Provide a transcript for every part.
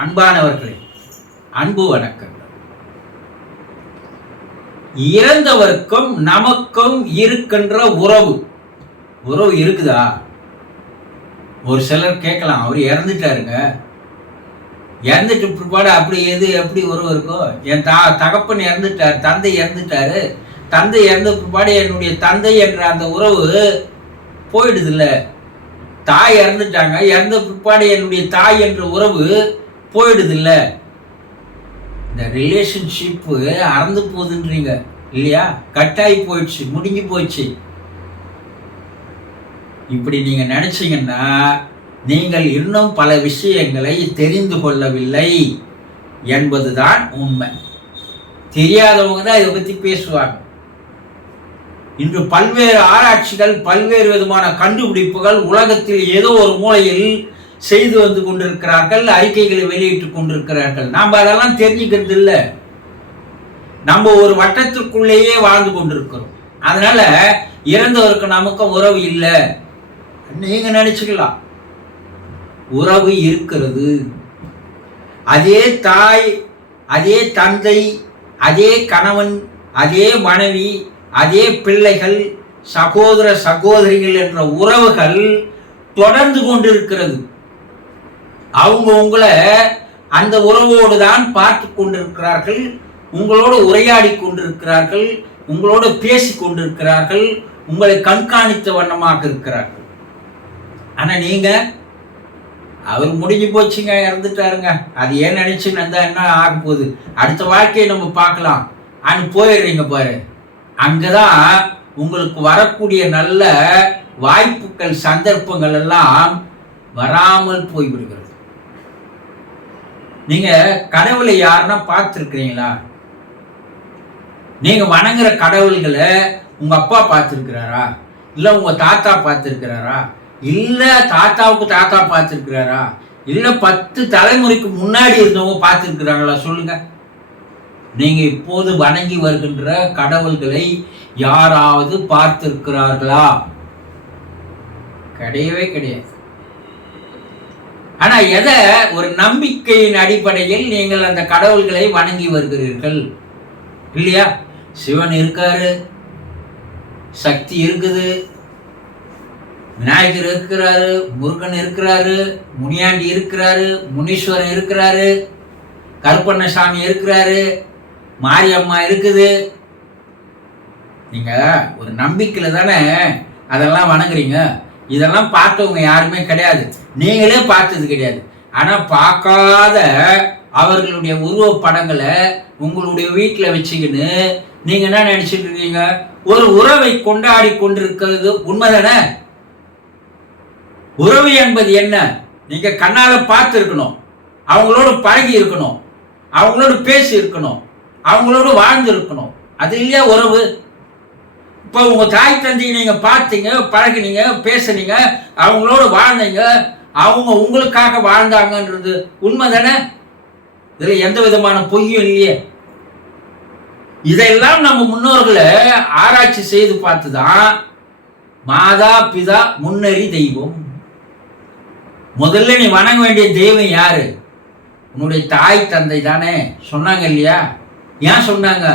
அன்பானவர்களே அன்பு வணக்கங்கள். இறந்தவருக்கும் நமக்கும் இருக்கின்ற உறவு. உறவு இருக்குதா? ஒரு சிலர் கேட்கலாம் அவர் இறந்துட்டாருங்க. இறந்துட்டு பிற்பாடு அப்படி எது எப்படி உறவு இருக்கோ? என் தா தகப்பன் இறந்துட்டார் தந்தை இறந்துட்டாரு. தந்தை இறந்த பிற்பாடு என்னுடைய தந்தை என்ற அந்த உறவு போயிடுதுல்ல. தாய் இறந்துட்டாங்க இறந்த பிற்பாடு என்னுடைய தாய் என்ற உறவு போயிடுது இல்லை இந்த ரிலேஷன்ஷிப்பு அறந்து போகுதுன்றீங்க இல்லையா? கட்டாயி போயிடுச்சு முடிஞ்சு போச்சு இப்படி நீங்கள் நினச்சிங்கன்னா நீங்கள் இன்னும் பல விஷயங்களை தெரிந்து கொள்ளவில்லை என்பதுதான் உண்மை. தெரியாதவங்க தான் இதை பற்றி பேசுவாங்க. இன்று பல்வேறு ஆராய்ச்சிகள் பல்வேறு விதமான கண்டுபிடிப்புகள் உலகத்தில் ஏதோ ஒரு மூலையில் செய்து வந்து கொண்டிருக்கிறார்கள் அறிக்கைகளை வெளியிட்டுக் கொண்டிருக்கிறார்கள். நாம் அதெல்லாம் தெரிஞ்சுக்கிறது இல்லை நம்ம ஒரு வட்டத்திற்குள்ளேயே வாழ்ந்து கொண்டிருக்கிறோம். அதனால இறந்தவருக்கு நமக்கும் உறவு இல்லை. நீங்க நினைச்சுக்கலாம். உறவு இருக்கிறது. அதே தாய் அதே தந்தை அதே கணவன் அதே மனைவி அதே பிள்ளைகள் சகோதர சகோதரிகள் என்ற உறவுகள் தொடர்ந்து கொண்டிருக்கிறது. அவங்க உங்களை அந்த உறவோடு தான் பார்த்து கொண்டிருக்கிறார்கள் உங்களோடு உரையாடி கொண்டிருக்கிறார்கள் உங்களோடு பேசி கொண்டிருக்கிறார்கள் உங்களை கண்காணித்த வண்ணமாக இருக்கிறார்கள். ஆனால் நீங்கள் அவர் முடிஞ்சு போச்சுங்க இறந்துட்டாருங்க. அது ஏன் நினச்சி இருந்தா என்ன ஆக போகுது? அடுத்த வாழ்க்கையை நம்ம பார்க்கலாம். அனு போயிடுறீங்க பாரு. அங்கே தான் உங்களுக்கு வரக்கூடிய நல்ல வாய்ப்புகள் சந்தர்ப்பங்கள் எல்லாம் வராமல் போய்விடுகிறது. நீங்க கடவுளை யாருன்னா பார்த்துருக்கிறீங்களா? நீங்க வணங்குற கடவுள்களை உங்க அப்பா பார்த்துருக்கிறாரா? இல்ல உங்க தாத்தா பார்த்துருக்கிறாரா? இல்ல தாத்தாவுக்கு தாத்தா பார்த்துருக்கிறாரா? இல்ல பத்து தலைமுறைக்கு முன்னாடி இருந்தவங்க பார்த்துருக்கிறாங்களா சொல்லுங்க. நீங்க இப்போது வணங்கி வருகின்ற கடவுள்களை யாராவது பார்த்திருக்கிறார்களா? கிடையவே கிடையாது. ஆனா எதை? ஒரு நம்பிக்கையின் அடிப்படையில் நீங்கள் அந்த கடவுள்களை வணங்கி வருகிறீர்கள். இல்லையா? சிவன் இருக்காரு சக்தி இருக்குது விநாயகர் இருக்கிறாரு முருகன் இருக்கிறாரு முனியாண்டி இருக்கிறாரு முனீஸ்வரன் இருக்கிறாரு கருப்பண்ணசாமி இருக்கிறாரு மாரியம்மா இருக்குது. நீங்க ஒரு நம்பிக்கையில தானே அதெல்லாம் வணங்குறீங்க? இதெல்லாம் பார்த்தவங்க யாருமே கிடையாது. நீங்களே பார்த்தது கிடையாது. ஆனால் பார்க்காத அவர்களுடைய உருவப்படங்களை உங்களுடைய வீட்டில் வச்சுக்கின்னு நீங்கள் என்ன நினச்சிட்டு இருக்கீங்க? ஒரு உறவை கொண்டாடி கொண்டிருக்கிறது உண்மைதானே? உறவு என்பது என்ன? நீங்கள் கண்ணால் பார்த்துருக்கணும். அவங்களோட பழகி இருக்கணும். அவங்களோட பேசி இருக்கணும். அவங்களோட வாழ்ந்து இருக்கணும் அது இல்லையா உறவு? இப்போ உங்கள் தாய் தந்தையை நீங்கள் பார்த்தீங்க பழகினீங்க பேசுனீங்க அவங்களோட வாழ்ந்தீங்க அவங்க உங்களுக்காக வாழ்ந்தாங்கன்றது உண்மை தானே இதில் எந்த விதமான பொய்யும் இல்லையே. இதெல்லாம் நம்ம முன்னோர்களை ஆராய்ச்சி செய்து பார்த்து தான் மாதா பிதா முன்னறி தெய்வம். முதல்ல நீ வணங்க வேண்டிய தெய்வம் யாரு? உன்னுடைய தாய் தந்தை தானே சொன்னாங்க இல்லையா? ஏன் சொன்னாங்க?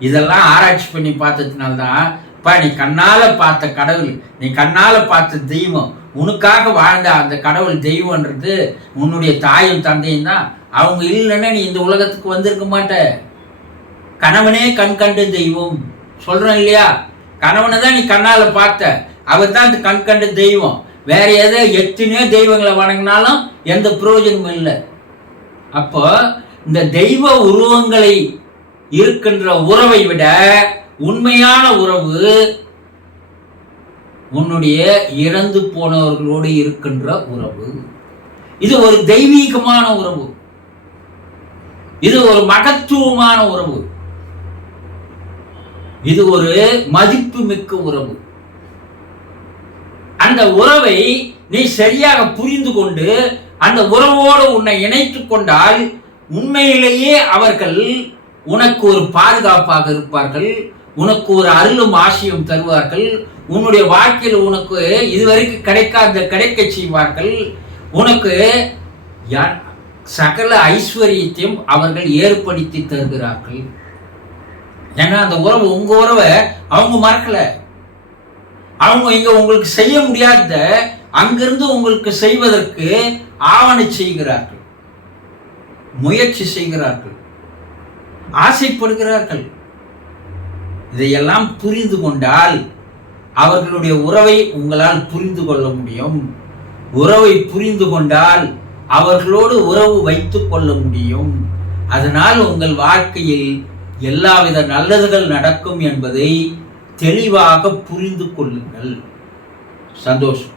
இதெல்லாம் ஆராய்ச்சி பண்ணி பார்த்ததுனால்தான் பா நீ கண்ணால் பார்த்த கடவுள் நீ கண்ணால் பார்த்த தெய்வம் உனக்காக வாழ்ந்த அந்த கடவுள் தெய்வம்ன்றது உன்னுடைய தாயும் தந்தையும் தான். அவங்க இல்லைன்னா நீ இந்த உலகத்துக்கு வந்திருக்க மாட்ட. கணவனே கண் கண்டு தெய்வம். சொல்கிறோம் இல்லையா? கணவனை தான் நீ கண்ணால் பார்த்த. அவர் தான் இந்த கண் கண்டு தெய்வம். வேற எதோ எத்தனையோ தெய்வங்களை வணங்கினாலும் எந்த பிரயோஜனமும் இல்லை. அப்போ இந்த தெய்வ உருவங்களை இருக்கின்ற உறவை விட உண்மையான உறவு உன்னுடைய இறந்து போனவர்களோடு இருக்கின்ற உறவு. இது ஒரு தெய்வீகமான உறவு. இது ஒரு மகத்துவமான உறவு. இது ஒரு மதிப்பு மிக்க உறவு. அந்த உறவை நீ சரியாக புரிந்து கொண்டு அந்த உறவோடு உன்னை இணைத்துக் கொண்டால் உண்மையிலேயே அவர்கள் உனக்கு ஒரு பாதுகாப்பாக இருப்பார்கள் உனக்கு ஒரு அருளும் ஆசையும் தருவார்கள் உன்னுடைய வாழ்க்கையில் உனக்கு இதுவரைக்கும் கிடைக்காத கிடைக்க செய்வார்கள். உனக்கு சகல ஐஸ்வர்யத்தையும் அவர்கள் ஏற்படுத்தி தருகிறார்கள். ஏன்னா அந்த உறவு உங்க உறவை அவங்க மறக்கல. அவங்க இங்க உங்களுக்கு செய்ய முடியாத அங்கிருந்து உங்களுக்கு செய்வதற்கு ஆவணை செய்கிறார்கள் முயற்சி செய்கிறார்கள். ஆசைப்படுகிறார்கள். இதையெல்லாம் புரிந்து கொண்டால் அவர்களுடைய உறவை உங்களால் புரிந்து கொள்ள முடியும். உறவை புரிந்து கொண்டால் அவர்களோடு உறவு வைத்து கொள்ள முடியும். அதனால் உங்கள் வாழ்க்கையில் எல்லாவித நல்லதுகள் நடக்கும் என்பதை தெளிவாக புரிந்து கொள்ளுங்கள். சந்தோஷம்.